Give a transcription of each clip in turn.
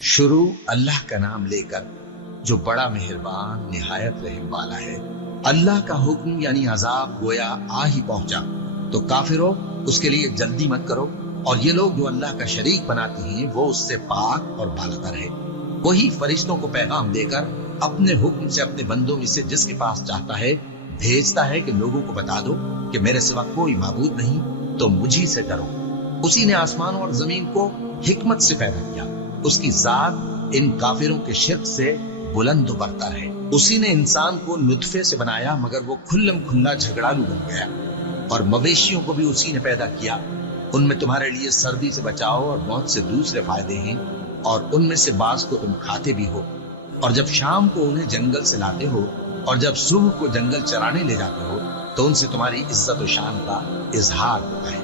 शुरू अल्लाह का नाम लेकर जो बड़ा मेहरबान निहायत रहम वाला है। अल्लाह का हुक्म यानी अजाब गोया आ ही पहुंचा तो काफिरों उसके लिए जल्दी मत करो, और ये लोग जो अल्लाह का शरीक बनाते हैं वो उससे पाक और बालातर है। वही फरिश्तों को पैगाम देकर अपने हुक्म से अपने बंदों में से जिसके पास चाहता है भेजता है कि लोगों को बता दो कि मेरे सिवा कोई माबूद नहीं, तो मुझी से डरो। उसी ने आसमानों और जमीन को हिकमत से पैदा किया। उसकी जात इन काफिरों के शिर्क से बुलंद बरतर है। उसी ने इंसान को नुतफे से बनाया मगर वो खुल्लम खुल्ला झगड़ालू बन गया, और मवेशियों को भी उसी ने पैदा किया। उनमें तुम्हारे लिए सर्दी से बचाओ और बहुत से दूसरे फायदे हैं, और उनमें से बाज को तुम खाते भी हो। और जब शाम को उन्हें जंगल से लाते हो और जब सुबह को जंगल चराने ले जाते हो तो उनसे तुम्हारी इज्जत और शान का इजहार होता है।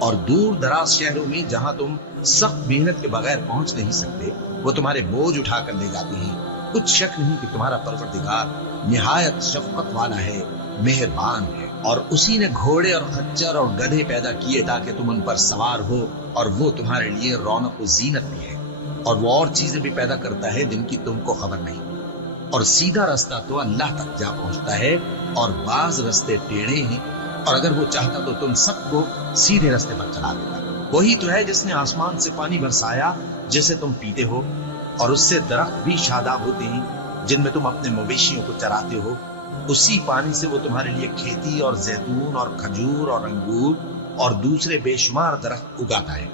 और दूर दराज शहरों में जहां तुम सख्त मेहनत के बगैर पहुंच नहीं सकते वो तुम्हारे बोझ उठाकर ले जाते हैं। कुछ शक नहीं कि तुम्हारा परवरदिगार निहायत शफकत वाला है, मेहरबान है। और उसी ने घोड़े और खच्चर और गधे पैदा किए ताकि तुम उन पर सवार हो, और वो तुम्हारे लिए रौनक और जीनत भी है। और वो और चीजें भी पैदा करता है जिनकी तुमको खबर नहीं। और सीधा रास्ता तो अल्लाह तक जा पहुंचता है, और बाज रास्ते टेढ़े हैं, और अगर वो चाहता तो तुम सबको सीधे रास्ते पर चला देता। वही तो है जिसने आसमान से पानी बरसाया जिसे तुम पीते हो, और उससे दरख्त भी शादाब होते हैं जिनमें तुम अपने मवेशियों को चराते हो। उसी पानी से वो तुम्हारे लिए खेती और जैतून और खजूर और अंगूर और दूसरे बेशुमार दरख्त उगाता है,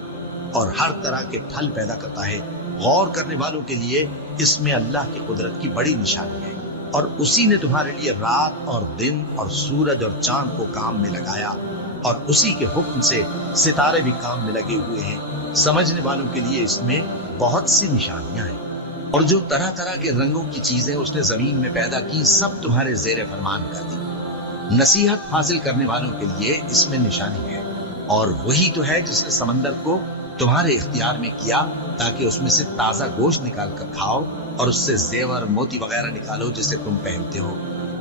और हर तरह के फल पैदा करता है। गौर करने वालों के लिए इसमें अल्लाह की कुदरत की बड़ी निशानी है। और उसी ने तुम्हारे लिए रात और दिन और सूरज और चांद को काम में लगाया, और उसी के हुक्म से सितारे भी काम में लगे हुए हैं। समझने वालों के लिए इसमें बहुत सी निशानियां हैं। और जो तरह तरह के रंगों की चीजें उसने जमीन में पैदा की सब तुम्हारे जेरे फरमान कर दी। नसीहत हासिल करने वालों के लिए इसमें निशानी है। और वही तो है जिसने समंदर को तुम्हारे इख्तियार में किया ताकि उसमें से ताजा गोश्त निकाल कर खाओ, और उससे जेवर मोती वगैरह निकालो जिसे तुम पहनते हो।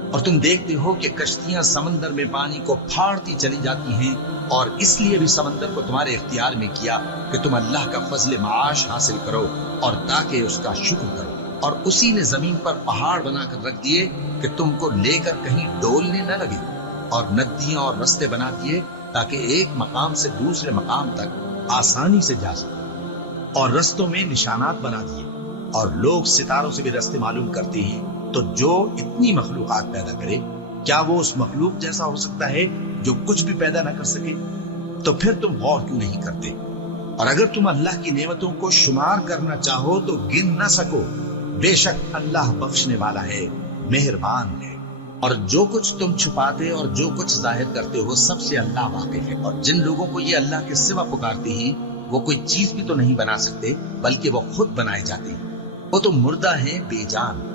और तुम देखते हो कि कश्तियां समंदर में पानी को फाड़ती चली जाती हैं, और इसलिए भी समंदर को तुम्हारे इख्तियार में किया कि तुम अल्लाह का फजल माश हासिल करो और ताकि उसका शुक्र करो। और उसी ने जमीन पर पहाड़ बनाकर रख दिए कि तुमको लेकर कहीं डोलने न लगे, और नदियां और रास्ते बना दिए ताकि एक मकाम से दूसरे मकाम तक आसानी से जा सके। और रस्तों में निशानात बना दिए, और लोग सितारों से भी रास्ते मालूम करते हैं। तो जो इतनी मखलूकात पैदा करे, क्या वो उस मखलूक जैसा हो सकता है जो कुछ भी पैदा न कर सके? तो फिर तुम गौर क्यों नहीं करते? और अगर तुम अल्लाह की नेमतों को शुमार करना चाहो तो गिन न सको। बेशक अल्लाह बख्शने वाला है, मेहरबान है। और जो कुछ तुम छुपाते और जो कुछ जाहिर करते हो सबसे अल्लाह वाकिफ है। और जिन लोगों को ये अल्लाह के सिवा पुकारते हैं वो कोई चीज भी तो नहीं बना सकते, बल्कि वो खुद बनाए जाते हैं। वो तो मुर्दा हैं, बेजान।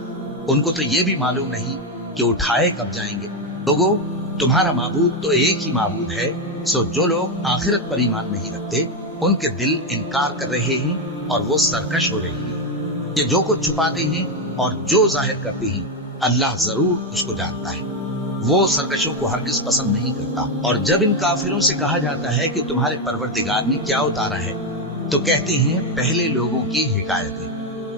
उनको तो ये भी मालूम नहीं कि उठाए कब जाएंगे। लोगों, तुम्हारा माबूद तो एक ही माबूद है। सो जो लोग आखिरत पर ईमान नहीं रखते उनके दिल इनकार कर रहे हैं और वो सरकश हो रहे हैं। ये जो कुछ छुपाते हैं और जो जाहिर करते हैं अल्लाह जरूर उसको जानता है। वो सरकशों को हरगिज पसंद नहीं करता। और जब इन काफिरों से कहा जाता है कि तुम्हारे परवरदिगार ने क्या उतारा है, तो कहते हैं पहले लोगों की हिकायतें।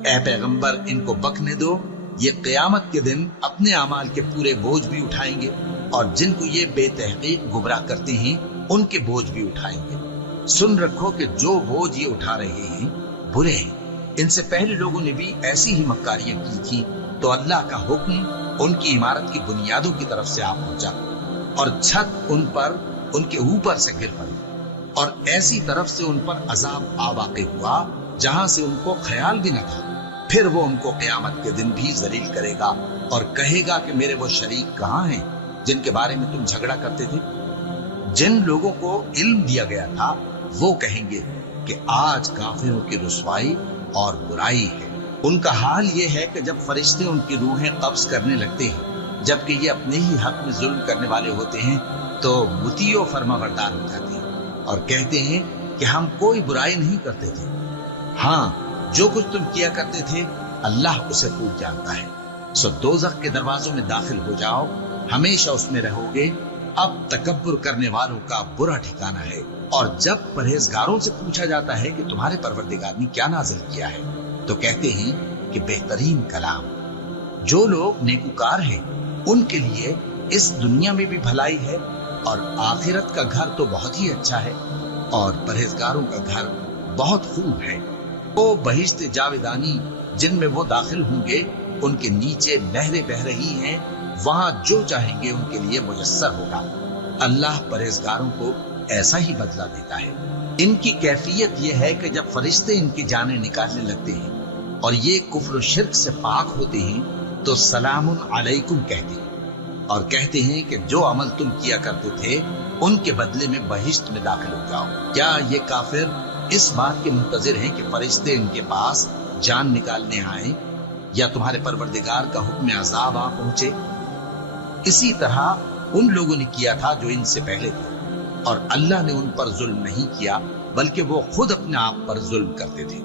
ऐ पैगंबर, इनको बकने दो, ये क़यामत के दिन अपने अमाल के पूरे बोझ भी उठाएंगे, और जिनको ये बेतहकीक गुमराह करते हैं उनके बोझ भी उठाएंगे। सुन रखो कि जो बोझ ये उठा रहे हैं बुरे हैं। इनसे पहले लोगों ने भी ऐसी ही मक्कारियां की थी, तो अल्लाह का हुक्म उनकी इमारत की बुनियादों की तरफ से आ पहुंचा, और छत उन पर उनके ऊपर से गिर पड़ी, और ऐसी तरफ से उन पर अजाब आ वाक़ हुआ जहां से उनको ख्याल भी न था। फिर वो उनको क़यामत के दिन भी जलील करेगा और कहेगा कि मेरे वो शरीक कहाँ हैं जिनके बारे में तुम झगड़ा करते थे। जिन लोगों को इल्म दिया गया था वो कहेंगे कि आज काफिरों की रुसवाई और बुराई है। उनका हाल ये है कि जब फरिश्ते उनकी रूहें कब्ज करने लगते हैं जबकि ये अपने ही हक में जुल्म करने वाले होते हैं, तो मुतीओ फरमाबरदार हो जाते हैं और कहते हैं कि हम कोई बुराई नहीं करते थे। हाँ, जो कुछ तुम किया करते थे अल्लाह उसे खूब जानता है। सो दोज़ख के दरवाजों में दाखिल हो जाओ, हमेशा उसमें रहोगे। अब तकब्बुर करने वालों का बुरा ठिकाना है। और जब परहेजगारों से पूछा जाता है कि तुम्हारे परवरदिगार ने क्या नाजिल किया है, तो कहते हैं कि बेहतरीन कलाम। जो लोग नेकुकार हैं उनके लिए इस दुनिया में भी भलाई है और आखिरत का घर तो बहुत ही अच्छा है, और परहेजगारों का घर बहुत खूब है। वो बहिश्त जावेदानी जिनमें वो दाखिल होंगे, उनके नीचे नहरें बह रही हैं, वहां जो चाहेंगे उनके लिए मुयस्सर होगा। अल्लाह परहेजगारों को ऐसा ही बदला देता है। इनकी कैफियत यह है कि जब फरिश्ते इनकी जानें निकालने लगते हैं और ये कुफ्र शिर्क से पाक होते हैं तो सलामुन अलैकुम कहते हैं और कहते हैं कि जो अमल तुम किया करते थे उनके बदले में बहिश्त में दाखिल हो जाओ। क्या ये काफिर इस बात के मुंतजिर हैं कि फरिश्ते इनके पास जान निकालने आए या तुम्हारे परवरदिगार का हुक्म अज़ाब आ पहुंचे? इसी तरह उन लोगों ने किया था जो इनसे पहले थे, और अल्लाह ने उन पर जुल्म नहीं किया बल्कि वो खुद अपने आप पर जुल्म करते थे।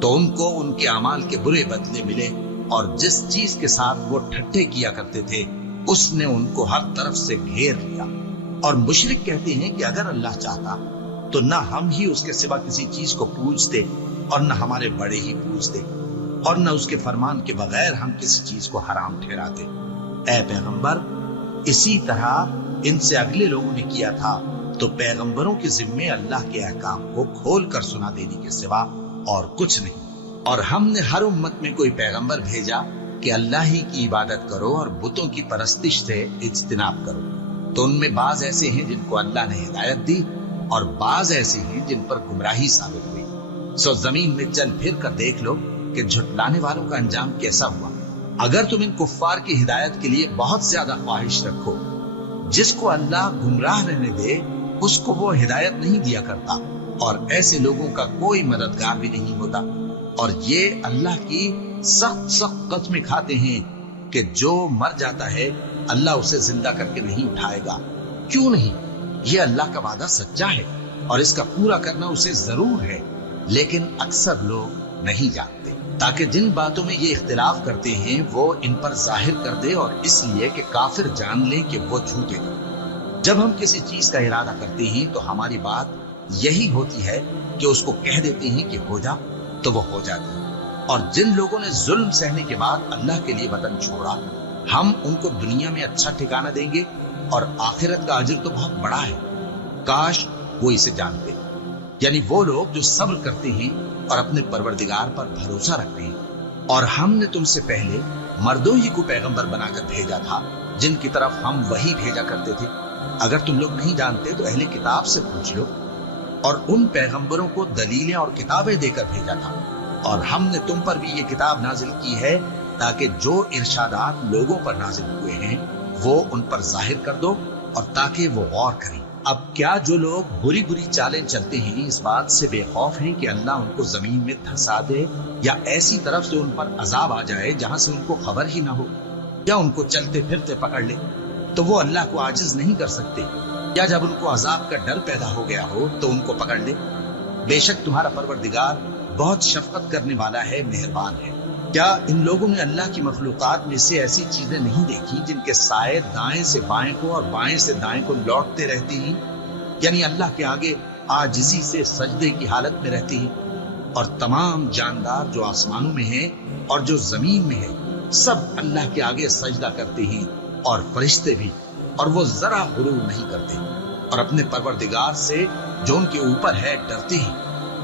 तो उनको उनके अमाल के बुरे बदले मिले, और जिस चीज के साथ वो ठट्ठे किया करते थे उसने उनको हर तरफ से घेर लिया। और मुशरिक कहते हैं कि अगर अल्लाह चाहता तो न हम ही उसके सिवा किसी चीज को पूजते और न हमारे बड़े ही पूजते, और न उसके फरमान के बगैर हम किसी चीज को हराम ठहराते। ऐ पैगंबर, इसी तरह इनसे अगले लोगों ने किया था, तो पैगंबरों के जिम्मे अल्लाह के अहकाम को खोल कर सुना देने के सिवा और कुछ नहीं। और हमने हर उम्मत में कोई पैगंबर भेजा कि अल्लाह ही की इबादत करो और बुतों की परस्तिश से इज्तिनाब करो। तो उनमें बाज ऐसे हैं जिनको अल्लाह ने हिदायत दी और बाज ऐसे हैं जिन पर गुमराही साबित हुई। सो जमीन में चल फिर कर देख लो कि झुटलाने वालों का अंजाम कैसा हुआ। अगर तुम इन कुफ्फार की हिदायत के लिए बहुत ज्यादा ख्वाहिश रखो, जिसको अल्लाह गुमराह रहने दे उसको वो हिदायत नहीं दिया करता, और ऐसे लोगों का कोई मददगार भी नहीं होता। और ये अल्लाह की सख्त सख्त कसमें खाते हैं कि जो मर जाता है अल्लाह उसे जिंदा करके नहीं उठाएगा। क्यों नहीं? ये अल्लाह का वादा सच्चा है और इसका पूरा करना उसे जरूर है, लेकिन अक्सर लोग नहीं जानते। ताकि जिन बातों में ये इख्तिलाफ करते हैं वो इन पर जाहिर कर दे, और इसलिए कि काफिर जान ले कि वो झूठे हैं। जब हम किसी चीज का इरादा करते हैं तो हमारी बात यही होती है कि उसको कह देते हैं कि हो जा, तो वो हो जाती है। और जिन लोगों ने जुल्म सहने के बाद अल्लाह के लिए वतन छोड़ा, हम उनको दुनिया में अच्छा ठिकाना देंगे और आखिरत का अजर तो बहुत बड़ा है। काश वो इसे जानते। यानी वो लोग जो सब्र करते हैं और अपने परवरदिगार पर भरोसा रखते हैं। और हमने तुमसे पहले मर्दों ही को पैगंबर बनाकर भेजा था, जिनकी तरफ हम वही भेजा करते थे। अगर तुम लोग नहीं जानते तो अहले किताब से पूछ लो। और उन पैगंबरों को दलीलें और किताबें देकर भेजा था, और हमने तुम पर भी ये किताब नाजिल की है ताकि जो इरशादात लोगों पर नाजिल हुए हैं वो उन पर जाहिर कर दो, और ताकि वो गौर करें। अब क्या जो लोग बुरी बुरी चालें चलते हैं इस बात से बेखौफ हैं कि अल्लाह उनको जमीन में धंसा दे, या ऐसी तरफ से उन पर अजाब आ जाए जहां से उनको खबर ही ना हो, या उनको चलते फिरते पकड़ ले, तो वो अल्लाह को आजिज नहीं कर सकते? या जब उनको अजाब का डर पैदा हो गया हो तो उनको पकड़ ले? बेशक तुम्हारा परवरदिगार बहुत शफकत करने वाला है, मेहरबान है। क्या इन लोगों ने अल्लाह की मखलूकात में से ऐसी चीजें नहीं देखी जिनके साए दाएं से बाएं को और बाएं से दाएं को लौटते रहते हैं? यानी अल्लाह के आगे आजिजी से सजदे की हालत में रहते हैं। और तमाम जानदार जो आसमानों में हैं और जो जमीन में है, सब अल्लाह के आगे सजदा करते हैं, और फरिश्ते भी, और वो जरा गुरूर नहीं करते, और अपने परवरदिगार से जो उनके ऊपर है डरते हैं,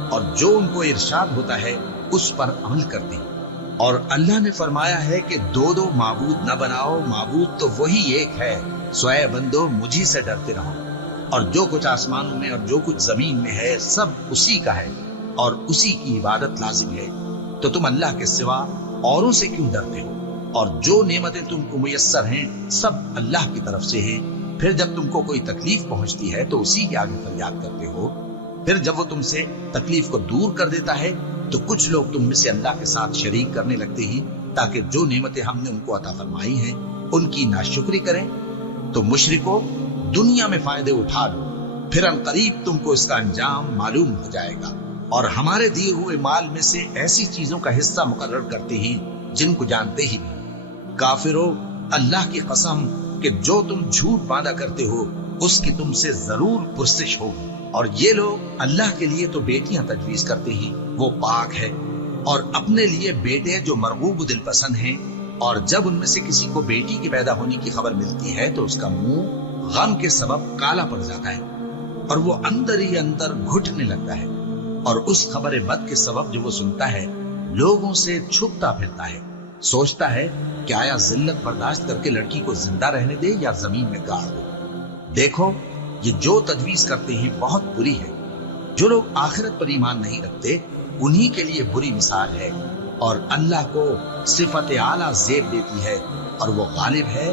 और जो उनको इरशाद होता है उस पर अमल करते हैं। और अल्लाह ने फरमाया है कि दो दो माबूद न बनाओ, माबूद तो वही एक है, स्वयं बंदो मुझी से डरते रहो। और जो कुछ आसमानों में और जो कुछ जमीन में है सब उसी का है, और उसी की इबादत लाजिम है। तो तुम अल्लाह के सिवा औरों से क्यों डरते हो? और जो नेमतें तुमको मुयस्सर हैं सब अल्लाह की तरफ से हैं। फिर जब तुमको कोई तकलीफ पहुंचती है तो उसी के आगे फरियाद करते हो। फिर जब वो तुमसे तकलीफ को दूर कर देता है तो कुछ लोग तुम में से अल्लाह के साथ शरीक करने लगते हैं, ताकि जो नेमतें हमने उनको अता फरमाई हैं उनकी नाशुक्री करें। तो मुशरिको, दुनिया में फायदे उठा लो, फिर अनकरीब तुमको इसका अंजाम मालूम हो जाएगा। और हमारे दिए हुए माल में से ऐसी चीजों का हिस्सा मुकर्रर करते हैं जिनको जानते ही नहीं। काफिरों, अल्लाह की कसम कि जो तुम झूठ बांधा करते हो उसकी तुमसे जरूर पुरसिश होगी। और ये लोग अल्लाह के लिए तो बेटियां तजवीज करते हैं, वो पाक है। اور अपने लिए बेटे जो मरगूब दिल पसंद हैं, और जब उनमें से किसी को बेटी के पैदा होने की खबर मिलती है तो उसका मुंह गम के सबब काला पड़ जाता है और वो अंदर ही अंदर घुटने लगता है, और उस खबर बद के सबब जो वो सुनता है लोगों से छुपता फिरता है, सोचता है कि आया जिल्लत बर्दाश्त करके लड़की को जिंदा रहने दे या जमीन में गाड़ दो। देखो, ये जो तजवीज करते हैं बहुत बुरी है। जो लोग आखिरत पर ईमान नहीं रखते उन्हीं के लिए बुरी मिसाल है, और अल्लाह को सिफत आला जेब देती है और वो गालिब है,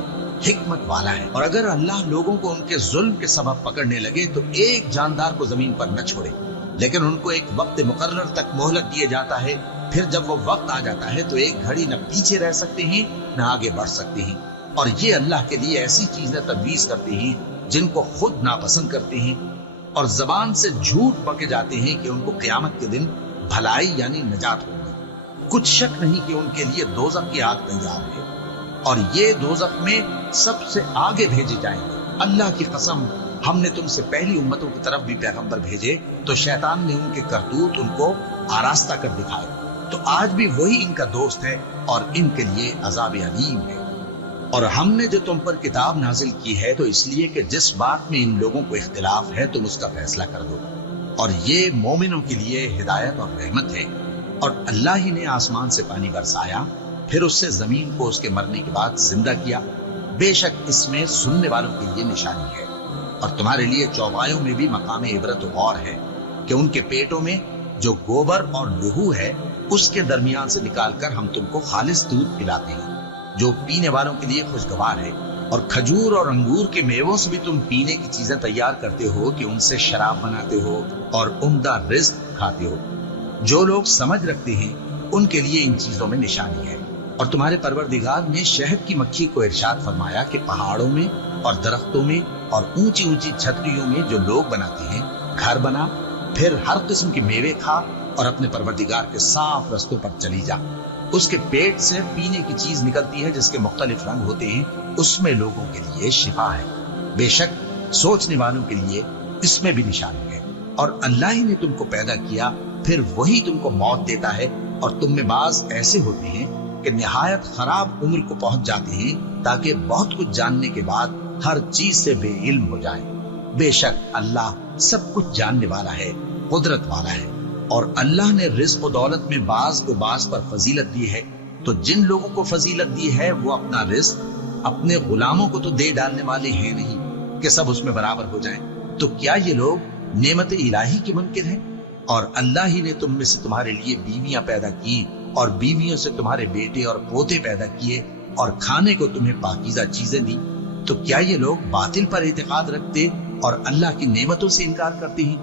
हिकमत वाला है। और अगर अल्लाह लोगों को उनके जुल्म के सबब पकड़ने लगे तो एक जानदार को जमीन पर न छोड़े, लेकिन उनको एक वक्त मुकर्रर तक मोहलत दिए जाता है। फिर जब वो वक्त आ जाता है तो एक घड़ी न पीछे रह सकते हैं न आगे बढ़ सकते हैं, और ये अल्लाह के लिए ऐसी चीजें तजवीज करते हैं जिनको खुद नापसंद करते हैं, और जबान से झूठ बके जाते हैं कि उनको क़यामत के दिन भलाई यानी नजात होगी। कुछ शक नहीं कि उनके लिए दोज़ख की आग तैयार है, और ये दोज़ख में सबसे आगे भेजे जाएंगे। अल्लाह की कसम, हमने तुमसे पहली उम्मतों की तरफ भी पैगंबर भेजे तो शैतान ने उनके करतूत उनको आरास्ता कर दिखाए, तो आज भी वही इनका दोस्त है और इनके लिए अज़ाब अलीम है। और हमने जो तुम पर किताब नाजिल की है तो इसलिए कि जिस बात में इन लोगों को इख्तिलाफ है तुम उसका फैसला कर दो, और ये मोमिनों के लिए हिदायत और रहमत है। और अल्लाह ही ने आसमान से पानी बरसाया, फिर उससे जमीन को उसके मरने के बाद जिंदा किया। बेशक इसमें सुनने वालों के लिए निशानी है, और तुम्हारे लिए चौपायों में भी मकाम इबरत गौर है कि उनके पेटों में जो गोबर और लहू है उसके दरमियान से निकालकर हम तुमको खालिस दूध पिलाते हैं जो पीने वालों के लिए खुशगवार है। और खजूर और अंगूर के मेवों से भी तुम पीने की चीजें तैयार करते हो कि उनसे शराब बनाते हो और उम्दा रिज्क खाते हो। जो लोग समझ रखते हैं उनके लिए इन चीजों में निशानी है। और तुम्हारे परवरदिगार ने शहद की मक्खी को इरशाद फरमाया कि पहाड़ों में और दरख्तों में और ऊंची ऊंची छतरियों में जो लोग बनाते हैं घर बना, फिर हर किस्म के मेवे खा और अपने परवरदिगार के साफ रस्तों पर चली जा। उसके पेट से पीने की चीज निकलती है जिसके मुख्तलिफ रंग होते हैं, उसमें लोगों के लिए शिफा है। बेशक सोचने वालों के लिए इसमें भी निशानी है। और अल्लाह ही ने तुमको पैदा किया, फिर वही तुमको मौत देता है, और तुम में बाज ऐसे होते हैं कि निहायत खराब उम्र को पहुंच जाते हैं ताकि बहुत कुछ जानने के बाद हर चीज से बेइल्म हो जाए। बेशक अल्लाह सब कुछ जानने वाला है, कुदरत वाला है। और अल्लाह ने रिज़्क़ और दौलत में बाज को बाज पर फजीलत दी है, तो जिन लोगों को फजीलत दी है वो अपना रिज़्क़ अपने गुलामों को तो दे डालने वाले हैं नहीं कि सब उसमें बराबर हो जाएं। तो क्या ये लोग नेमत इलाही के मुनकिर हैं? और अल्लाह ही ने तुम में से तुम्हारे लिए बीवियां पैदा की और बीवियों से तुम्हारे बेटे और पोते पैदा किए और खाने को तुम्हें पाकीज़ा चीजें दी। तो क्या ये लोग बातिल पर एतकाद रखते और अल्लाह की नेमतों से इनकार करते हैं?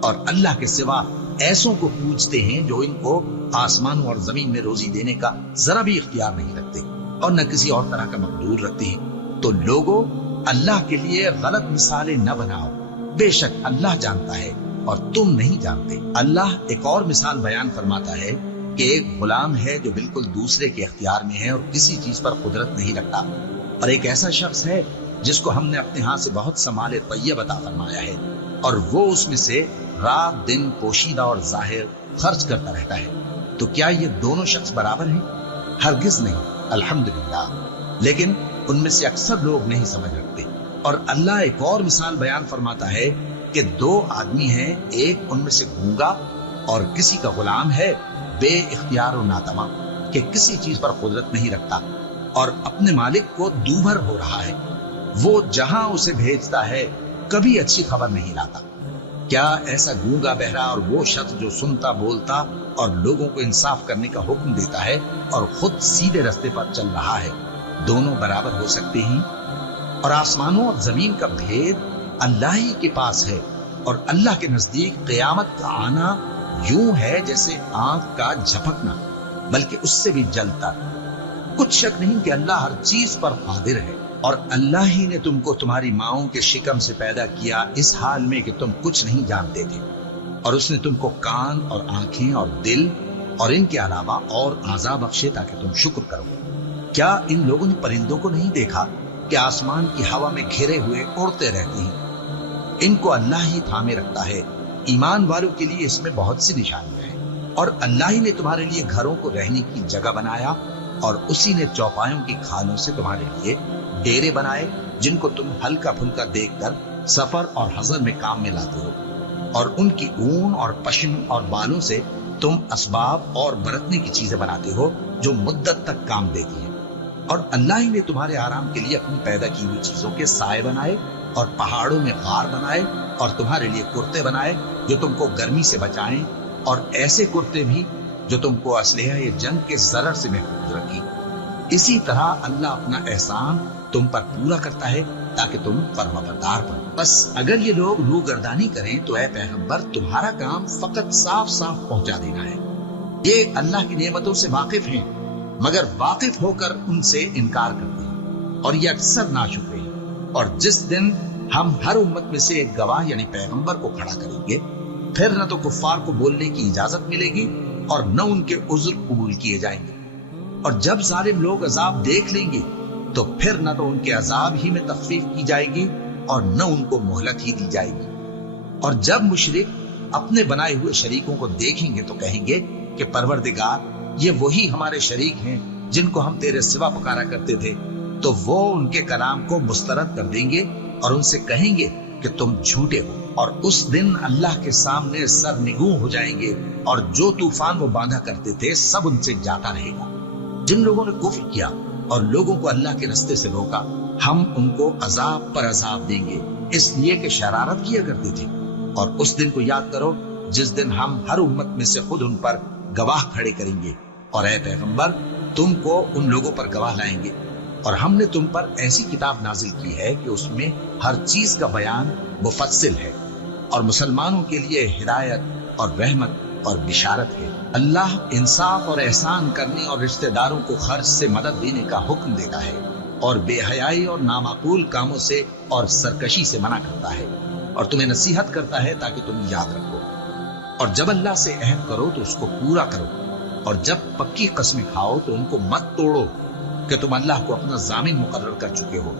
और अल्लाह के सिवा ऐसों को पूजते हैं जो इनको आसमानों और जमीन में रोजी देने का जरा भी इख्तियार नहीं रखते और न किसी और तरह का मकदूर रखते हैं। तो लोगों, अल्लाह के लिए गलत मिसालें न बनाओ, बेशक अल्लाह जानता है और तुम नहीं जानते। अल्लाह एक और मिसाल बयान फरमाता है कि एक गुलाम है जो बिल्कुल दूसरे के इख्तियार में है और किसी चीज पर कुदरत नहीं रखता, और एक ऐसा शख्स है जिसको हमने अपने हाथ से बहुत समाले तैयब अता फरमाया है और वो उसमें से रात दिन पोशीदा और जाहिर खर्च करता रहता है। तो क्या ये दोनों शख्स बराबर हैं? हरगिज नहीं, अल्हम्दुलिल्लाह। लेकिन उनमें से अक्सर लोग नहीं समझ रखते। और अल्लाह एक और मिसाल बयान फरमाता है कि दो आदमी हैं, एक उनमें से गूंगा और किसी का गुलाम है बे इख्तियार और नातमा कि किसी चीज पर कुदरत नहीं रखता और अपने मालिक को दूभर हो रहा है। वो जहां उसे भेजता है कभी अच्छी खबर नहीं लाता। क्या ऐसा गूंगा बहरा और वो शख्स जो सुनता बोलता और लोगों को इंसाफ करने का हुक्म देता है और खुद सीधे रास्ते पर चल रहा है, दोनों बराबर हो सकते हैं? और आसमानों और जमीन का भेद अल्लाह ही के पास है और अल्लाह के नजदीक क़यामत का आना यूं है जैसे आंख का झपकना, बल्कि उससे भी जलता। कुछ शक नहीं कि अल्लाह हर चीज पर कादिर है। और अल्लाह ही ने तुमको तुम्हारी माओं के शिकम से पैदा किया इस हाल में कि तुम कुछ नहीं जानते थे, और उसने तुमको कान और आंखें और दिल और इनके अलावा और आज़ा बख्शे ताकि तुम शुक्र करो। क्या इन लोगों ने परिंदों को नहीं देखा कि आसमान की हवा में घिरे हुए उड़ते रहते हैं? इनको अल्लाह ही थामे रखता है। ईमान वालों के लिए इसमें बहुत सी निशानियां हैं। और अल्लाह ही ने तुम्हारे लिए घरों को रहने की जगह बनाया, और उसी ने चौपायों की खालों से तुम्हारे लिए डेरे बनाए, जिनको तुम हल्का फुल्का देखकर सफर और हजर में काम में लाते हो, और उनकी ऊन और पश्म और बालों से तुम असबाब और बरतने की चीजें बनाते हो जो मुद्दत तक काम देती हैं। और अल्लाह ही ने तुम्हारे आराम के लिए अपनी पैदा की हुई चीजों के साए बनाए, और पहाड़ों में गार बनाए, और तुम्हारे लिए कुर्ते बनाए जो तुमको गर्मी से बचाएं, और ऐसे कुर्ते भी जो तुमको असलहा या जंग के जरर से महफूज रखें। इसी तरह अल्लाह अपना एहसान तुम पर पूरा करता है ताकि तुम फर्माबरदार बनो। बस अगर ये लोग रूगर्दानी करें तो ऐ पैगंबर, तुम्हारा काम फकत साफ साफ पहुंचा देना है। ये अल्लाह की नेमतों से वाकिफ हैं, मगर वाकिफ होकर उनसे इनकार करते हैं, और ये अक्सर नाशुक्र हैं। और जिस दिन हम हर उम्मत में से एक गवाह यानी पैगंबर को खड़ा करेंगे, फिर न तो कुफ्फार को बोलने की इजाजत मिलेगी और न उनके उज़्र कबूल किए जाएंगे। और जब जालिम लोग अजाब देख लेंगे तो फिर न तो उनके अजाब ही में तखफीफ की जाएगी और न उनको मोहलत ही दी जाएगी। और जब मुशरिक अपने बनाए हुए शरीकों को देखेंगे तो कहेंगे कि परवरदिगार, ये वही हमारे शरीक हैं जिनको हम तेरे सिवा पुकारा करते थे। तो वो उनके कलाम को मुस्तरद कर देंगे और उनसे कहेंगे कि तुम झूठे हो। और उस दिन अल्लाह के सामने सरनिगू हो जाएंगे, और जो तूफान वो बांधा करते थे सब उनसे जाता रहेगा। जिन लोगों ने कुफ्र किया और लोगों को अल्लाह के रास्ते से रोका, हम उनको अजाब पर अजाब देंगे, इसलिए कि शरारत किया करते थे। और उस दिन को याद करो जिस दिन हम हर उम्मत में से खुद उन पर गवाह खड़े करेंगे, और ऐ पैगंबर, तुमको उन लोगों पर गवाह लाएंगे। और हमने तुम पर ऐसी किताब नाजिल की है कि उसमें हर चीज का बयान मुफस्सिल है, और मुसलमानों के लिए हिदायत और रहमत और बिशारत है। अल्लाह इंसाफ और एहसान करने और रिश्तेदारों को खर्च से मदद देने का हुक्म देता है, और बेहयाई और नामाकूल कामों से और सरकशी से मना करता है, और तुम्हें नसीहत करता है ताकि तुम याद रखो। और जब अल्लाह से अहद करो तो उसको पूरा करो, और जब पक्की कसमें खाओ तो उनको मत तोड़ो कि तुम अल्लाह को अपना जामिन मुकर्रर कर चुके हो,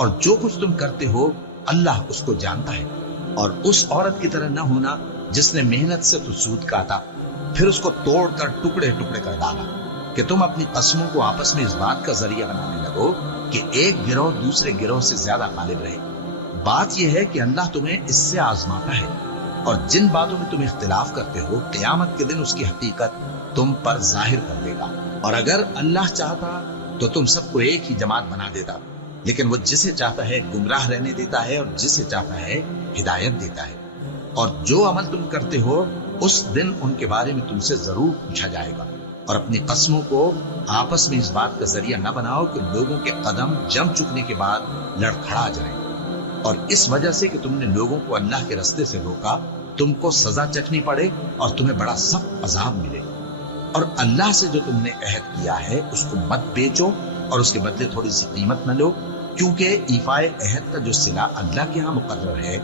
और जो कुछ तुम करते हो अल्लाह उसको जानता है। और उस औरत की तरह न होना जिसने मेहनत से तो सूद काटा, फिर उसको तोड़कर टुकड़े टुकड़े कर डाला, कि तुम अपनी कस्मों को आपस में इस बात का जरिया बनाने लगो कि एक गिरोह दूसरे गिरोह से ज्यादा गालिब रहे। बात यह है कि अल्लाह तुम्हें इससे आजमाता है, और जिन बातों में तुम इख्तिलाफ करते हो, क़यामत के दिन उसकी हकीकत तुम पर जाहिर कर देगा। और अगर अल्लाह चाहता तो तुम सबको एक ही जमात बना देता, लेकिन वो जिसे चाहता है गुमराह रहने देता है, और जिसे चाहता है हिदायत देता है। और जो अमल तुम करते हो उस दिन उनके बारे में तुमसे जरूर पूछा जाएगा। और अपनी कस्मों को आपस में इस बात का जरिया न बनाओ कि लोगों के कदम जम चुकने के बाद लड़खड़ा जाएं। और इस वजह से कि तुमने लोगों को अल्लाह के रास्ते से रोका, तुमको सजा चखनी पड़े और तुम्हें बड़ा सख्त अजाब मिले। और अल्लाह से जो तुमने अहद किया है उसको मत बेचो, और उसके बदले थोड़ी सी कीमत न लो, क्योंकि ईफाए अहद का जो सिला अल्लाह के यहाँ मुकर्रर है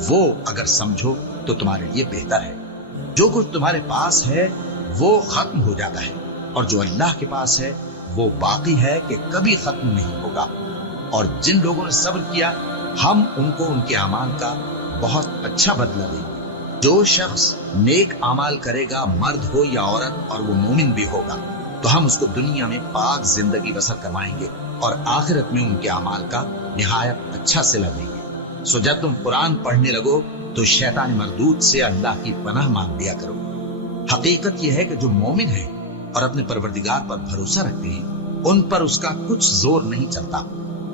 वो अगर समझो तो तुम्हारे लिए बेहतर है। जो कुछ तुम्हारे पास है वो खत्म हो जाता है, और जो अल्लाह के पास है वो बाकी है कि कभी खत्म नहीं होगा। और जिन लोगों ने सब्र किया, हम उनको उनके अमाल का बहुत अच्छा बदला देंगे। जो शख्स नेक अमाल करेगा, मर्द हो या औरत, और वो मोमिन भी होगा, तो हम उसको दुनिया में पाक जिंदगी बसर करवाएंगे, और आखिरत में उनके अमाल का निहायत अच्छा सिला देंगे। सो जब तुम कुरान पढ़ने लगो तो शैतान मरदूद से अल्लाह की पनाह मांग लिया करो। हकीकत यह है कि जो मोमिन है और अपने परवरदिगार पर भरोसा रखते हैं, उन पर उसका कुछ जोर नहीं चलता।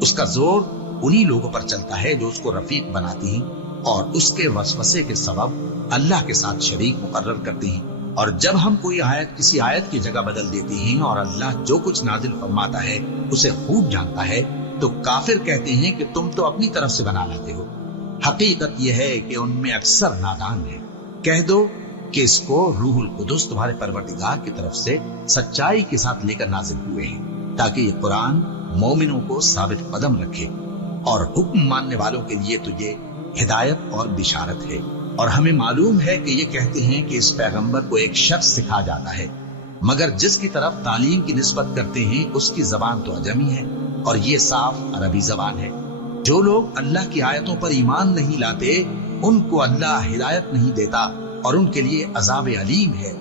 उसका जोर उन्हीं लोगों पर चलता है जो उसको रफीक बनाते हैं और उसके वसवसे के सबब अल्लाह के साथ शरीक मुकर्रर करते हैं। और जब हम कोई आयत किसी आयत की जगह बदल देते हैं और अल्लाह जो कुछ नाजिल फरमाता है उसे खूब जानता है, तो काफिर कहते हैं कि तुम तो अपनी तरफ से बना लाते हो। हकीकत यह है कि उनमें अक्सर नादान है। कह दो कि इसको रूहुल कुदुस तुम्हारे परवरदिगार की तरफ से सच्चाई के साथ लेकर नाजिल हुए हैं, ताकि ये कुरान मोमिनों को साबित कदम रखे, और हुक्म मानने वालों के लिए तो ये हिदायत और बिशारत है। और हमें मालूम है कि ये कहते हैं कि इस पैगंबर को एक शख्स सिखा जाता है, मगर जिसकी तरफ तालीम की निस्बत करते हैं उसकी जबान तो अजमी है और ये साफ अरबी जबान है। जो लोग अल्लाह की आयतों पर ईमान नहीं लाते, उनको अल्लाह हिदायत नहीं देता और उनके लिए अजाब अलीम है।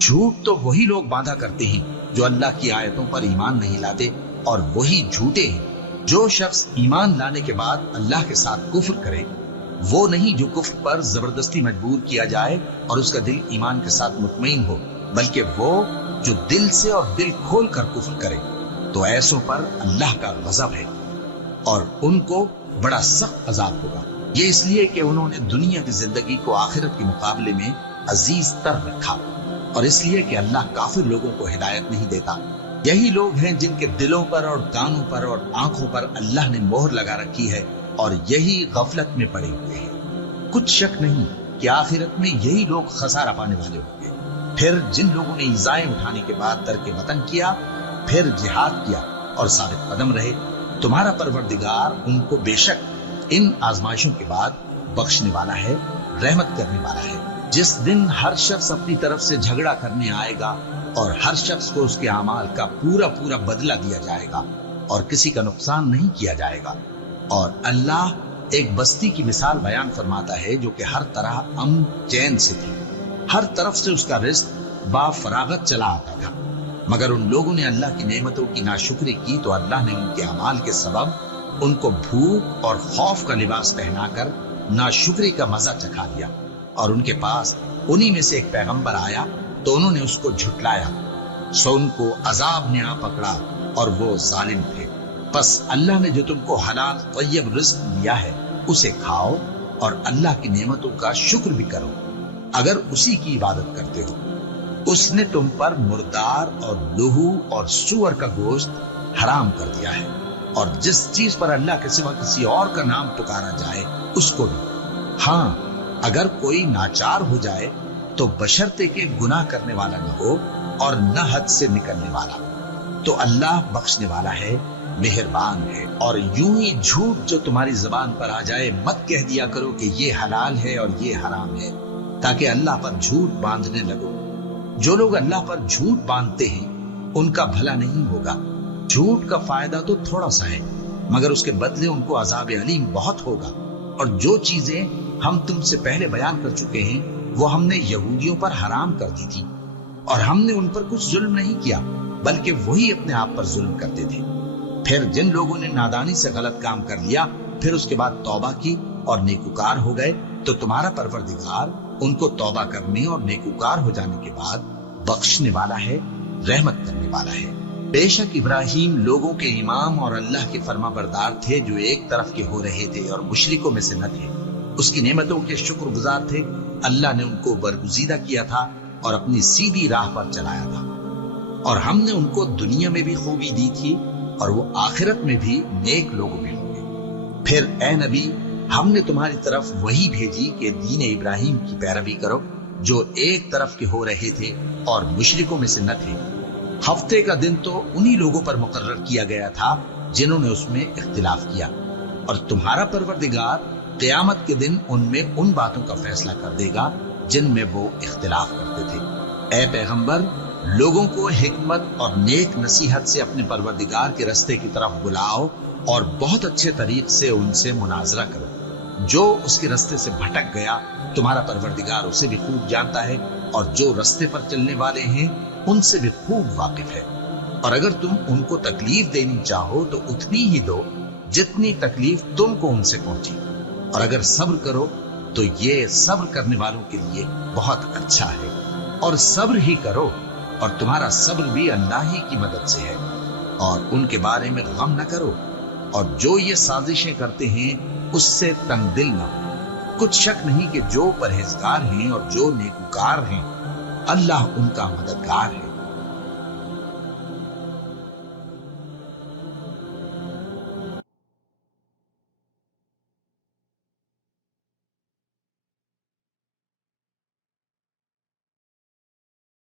झूठ तो वही लोग बांधा करते हैं जो अल्लाह की आयतों पर ईमान नहीं लाते, और वही झूठे हैं। जो शख्स ईमान लाने के बाद अल्लाह के साथ कुफ्र करे, वो नहीं जो कुफ्र पर जबरदस्ती मजबूर किया जाए और उसका दिल ईमान के साथ मुतमईन हो, बल्कि वो जो दिल से और दिल खोल कर कुफ्र करे। तो ऐसों पर अल्लाह का गजब है और उनको बड़ा सख्त अजाब होगा। ये इसलिए कि उन्होंने दुनिया की जिंदगी को आखिरत के मुकाबले में अजीज तर रखा, और इसलिए कि अल्लाह काफिर लोगों को हिदायत नहीं देता। यही लोग हैं जिनके दिलों पर और कानों पर और आंखों पर अल्लाह ने मोहर लगा रखी है, और यही गफलत में पड़े हुए हैं। कुछ शक नहीं कि आखिरत में यही लोग खसारा पाने वाले होंगे। फिर जिन लोगों ने इज़ाएं उठाने के बाद तर्क वतन किया, फिर जिहाद किया और साबित कदम रहे, तुम्हारा परवरदिगार उनको बेशक इन आजमाइशों के बाद बख्शने वाला है, रहमत करने वाला है। जिस दिन हर शख्स अपनी तरफ से झगड़ा करने आएगा और हर शख्स को उसके अमाल का पूरा पूरा बदला दिया जाएगा और किसी का नुकसान नहीं किया जाएगा। और अल्लाह एक बस्ती की मिसाल बयान फरमाता है जो कि हर तरह अमन चैन से थी, हर तरफ से उसका रिज़्क बाफरागत चला आता था। मगर उन लोगों ने अल्लाह की नेमतों की नाशुक्री की तो अल्लाह ने उनके अमाल के सबब उनको भूख और खौफ का लिबास पहनाकर नाशुक्री का मजा चखा दिया। और उनके पास उन्हीं में से एक पैगंबर आया तो उन्होंने उसको झुटलाया, सो उनको अजाब ने आ पकड़ा और वो जालिम थे। बस अल्लाह ने जो तुमको हलाल तय्यब रिज़्क दिया है उसे खाओ और अल्लाह की नेमतों का शुक्र भी करो अगर उसी की इबादत करते हो। उसने तुम पर मुर्दार और लहू और सूअर का गोश्त हराम कर दिया है, और जिस चीज पर अल्लाह के सिवा किसी और का नाम पुकारा जाए उसको भी। हाँ, अगर कोई नाचार हो जाए तो बशर्ते के गुनाह करने वाला न हो और न हद से निकलने वाला, तो अल्लाह बख्शने वाला है, मेहरबान है। और यूं ही झूठ जो तुम्हारी जुबान पर आ जाए मत कह दिया करो कि ये हलाल है और ये हराम है, ताकि अल्लाह पर झूठ बांधने लगो। जो लोग अल्लाह पर झूठ बांधते हैं उनका भला नहीं होगा। झूठ का फायदा तो थोड़ा सा है, मगर उसके बदले उनको अजाब अलीम बहुत होगा। और जो चीजें हम तुमसे पहले बयान कर चुके हैं वो हमने यहूदियों पर हराम कर दी थी, और हमने उन पर कुछ जुल्म नहीं किया, बल्कि वही अपने आप पर जुल्म करते थे। फिर जिन लोगों ने नादानी से गलत काम कर लिया, फिर उसके बाद तौबा की और नेकुकार हो गए, तो तुम्हारा परवरदिगार उनको तौबा करने और नेकुकार हो जाने के बाद बख्शने वाला है, रहमत करने वाला है। बेशक इब्राहिम लोगों के इमाम और अल्लाह के फरमाबरदार थे जो एक तरफ के हो रहे थे और मुशरिकों में से न थे। उसकी नेमतों के शुक्रगुजार थे। अल्लाह ने उनको बरगुजीदा किया था और अपनी सीधी राह पर चलाया था, और हमने उनको दुनिया में भी खूबी दी थी और वो आखिरत में भी नेक लोग में होंगे। फिर ए नबी, हमने तुम्हारी तरफ वही भेजी कि दीन इब्राहिम की पैरवी करो जो एक तरफ के हो रहे थे और मुशरिकों में से न थे। हफ्ते का दिन तो उन्हीं लोगों पर मुकर्रर किया गया था जिन्होंने उसमें इख्तिलाफ किया, और तुम्हारा परवरदिगार क़यामत के दिन उनमें उन बातों का फैसला कर देगा जिनमें वो इख्तिलाफ करते थे। ए पैगंबर, लोगों को हिकमत और नेक नसीहत से अपने परवरदिगार के रास्ते की तरफ बुलाओ और बहुत अच्छे तरीके से उनसे मुनाजरा करो। जो उसके रास्ते से भटक गया तुम्हारा परवरदिगार उसे भी खूब जानता है, और जो रास्ते पर चलने वाले हैं उनसे भी खूब वाकिफ है। और अगर तुम उनको तकलीफ देनी चाहो तो उतनी ही दो जितनी तकलीफ तुमको उनसे पहुंची, और अगर सब्र करो तो ये सब्र करने वालों के लिए बहुत अच्छा है। और सब्र ही करो, और तुम्हारा सब्र भी अल्लाह ही की मदद से है, और उनके बारे में गम न करो, और जो ये साजिशें करते हैं उससे तंग दिल न हो। कुछ शक नहीं कि जो परहेजगार हैं और जो नेकुकार हैं अल्लाह उनका मददगार है।